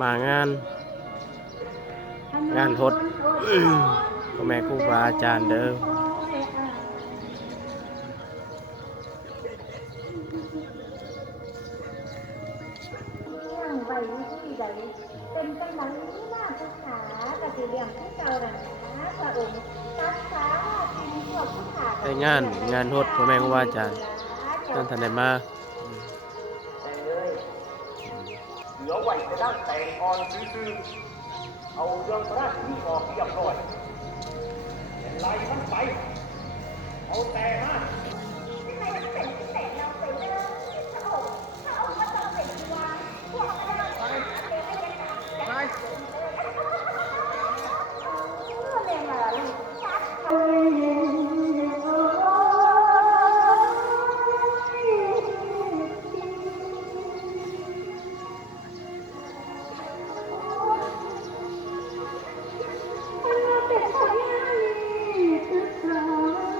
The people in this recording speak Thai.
มางานทดพ่อแม่ครูบาอาจารย์เด้อใบวิธีใดเป็นจังหวะนี้น่าศึกษากับสีเหลี่ยมที่เก่าหนังนะพระองค์รักษาสิ่งพวกผู้ขาได้งานทดพ่อแม่ครูบาอาจารย์นั่นทันได้มาแต่เลยเหลือไว้จะนั่งแต่งอ่อนซื่อๆเอาเรื่องพระราชที่ออกเรียบร้อยไล่มันไปเอาแต่มา